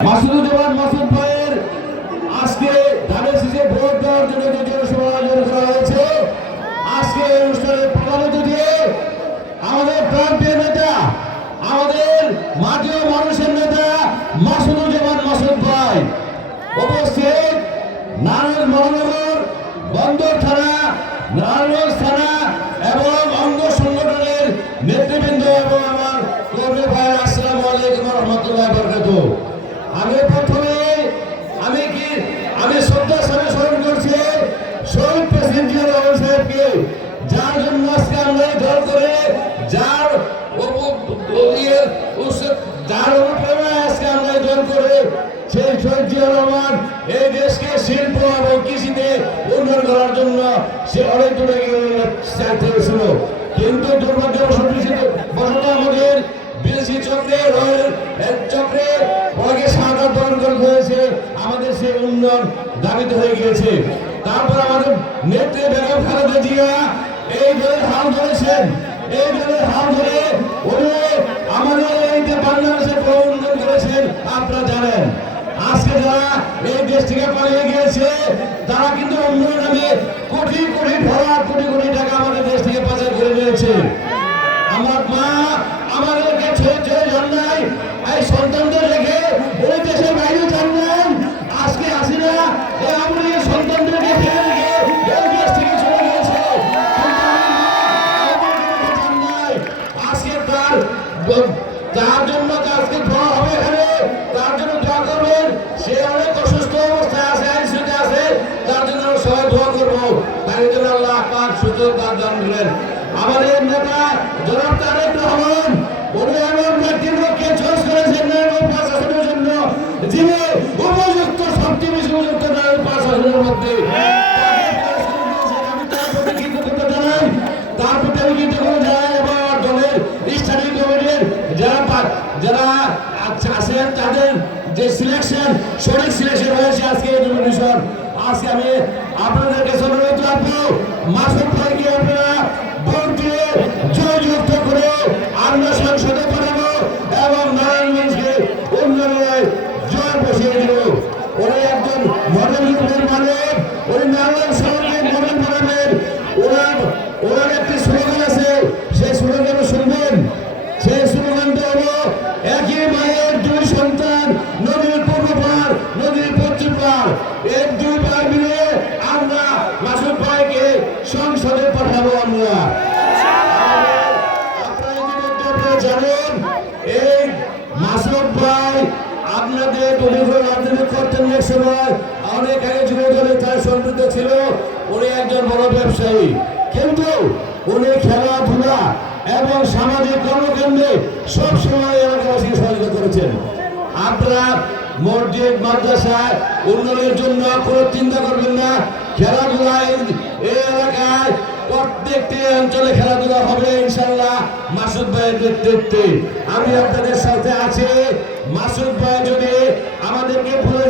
মাসুদুজ্জামান মাসুদ ভাইয়ের আজকে ধানের শীষে ভোট দেওয়ার জন্য যে জনসভা আয়োজন করা হয়েছে, আজকে এই অনুষ্ঠানের প্রধান অতিথি আমাদের প্রান্তীয় নেতা, আমাদের মাটি ও মানুষের নেতা মাসুদুজ্জামান মাসুদ ভাই উপস্থিত। নারায়ণ মহানগর বন্দর থানা, নারায়ণগঞ্জ থানা এবং অঙ্গ সংগঠনের নেতৃবৃন্দ এবং আমার কর্মী ভাই, আসসালামু আলাইকুম ওয়া রাহমাতুল্লাহি ওয়া বারাকাতুহু। আমি শ্রদ্ধা সাথে স্মরণ করছি শহীদ প্রেসিডেন্ট জিয়া রহমান সাহেবকে, যার জন্য আজকে আমরা দল করে যার অনুপ্রেরণায় আজকে আমরা দল করে সেই শহীদ জিয়া রহমান এই দেশকে শিল্প এবং কৃষিতে উন্নয়ন করার জন্য সে অনেক দূরে ছিল, কিন্তু দুর্ভাগ্যবশত আমাদের বিদেশি চক্রে অনেকে শাহাদাত বরণ করতে হয়েছে, আমাদের সেই উন্নয়ন দাবিত হয়ে গিয়েছে। তারপর আমাদের নেত্রী বেগম খালেদা জিয়া এই দলের হাল ধরেছেন, এই দলের হাল ধরে উনি আমাদের এই যে বাংলাদেশের উন্নয়ন করেছেন। আপনারা জানেন আজকে যারা এই দেশ থেকে পালিয়ে গিয়েছে তারা কিন্তু উন্নয়ন নামে কোটি কোটি ডলার, কোটি কোটি টাকা আমাদের দেশ থেকে পাচার করে নিয়েছে। আমার মা আমাদেরকে ছেড়ে ছেড়ে যান নাই, এই সন্তানদের রেখে ওই দেশের বাইরে যান নাই। আজকে হাসিনা এই আমাদের সন্তানদেরকে ফেলে রেখে এই দেশ থেকে চলে গিয়েছে, আজকে তার জন্য আজকে দোয়া হবে এখানে, তার জন্য দোয়া করবেন। সে অনেক অসুস্থ অবস্থায় আছে, আইসিইউতে আছে, তার জন্য সবাই দোয়া করবো, তার জন্য আল্লাহ পাক সুস্থতা দান করেন। আমাদের নেতা জনাব তারেক রহমান উনি এমন ব্যক্তির পক্ষে চয়েস করেছেন প্রশাসনের জন্য যিনি উপযুক্ত, সবচেয়ে বেশি উপযুক্ত প্রশাসনের মধ্যে। আমি তার প্রতি কৃতজ্ঞতা জানাই, তার প্রতি আমি কৃতজ্ঞতা জানাই এবং দলের স্থানীয় কমিটির যারা আছেন তাদের যে সিলেকশন, সঠিক সিলেকশন হয়েছে আজকে এই নমিনেশন। আজকে আমি আপনাদের কাছে অনুরোধ রাখবো, মাসুদ ভাইকে আপনারা ভোট দিয়ে জয়যুক্ত করে আমরা সংসদে পাঠাবো এবং নারায়ণগঞ্জকে উন্নয়নের জয় বসিয়ে দেব। উনি একজন মডেল গ্রুপের মালিক, উনি নারায়ণ শহরের মডেল বানাবেন। ওনার একটি স্লোগান আছে, সেই স্লোগান শুনবেন। সেই স্লোগানটা হলো একই মায়ের দুই সন্তান, নদীর পূর্ব পার, নদীর পশ্চিম পার, এই দুই পার মিলে আমরা মাসুদ ভাইকে সংসদে পাঠাবো। আমরা আপনারা জানেন এই মাসুদ ভাই আপনাদের রাজনীতি করতেন এক সময়, অনেক আগে যুব দলে তার সম্পৃক্ত ছিল। উনি একজন বড় ব্যবসায়ী, কিন্তু উনি খেলাধুলা এবং সামাজিক কর্মকাণ্ডে সবসময় এলাকাবাসীকে সহযোগিতা করেছেন। আপনারা মসজিদ মাদ্রাসায় উন্নয়নের জন্য কোনো চিন্তা করবেন না, খেলাধুলায় এই এলাকায় প্রত্যেকটি অঞ্চলে খেলাধুলা হবে ইনশাল্লাহ মাসুদ ভাইয়ের নেতৃত্বে। আমি আপনাদের সাথে আছি। মাসুদ ভাই যদি আমাদেরকে ভুলে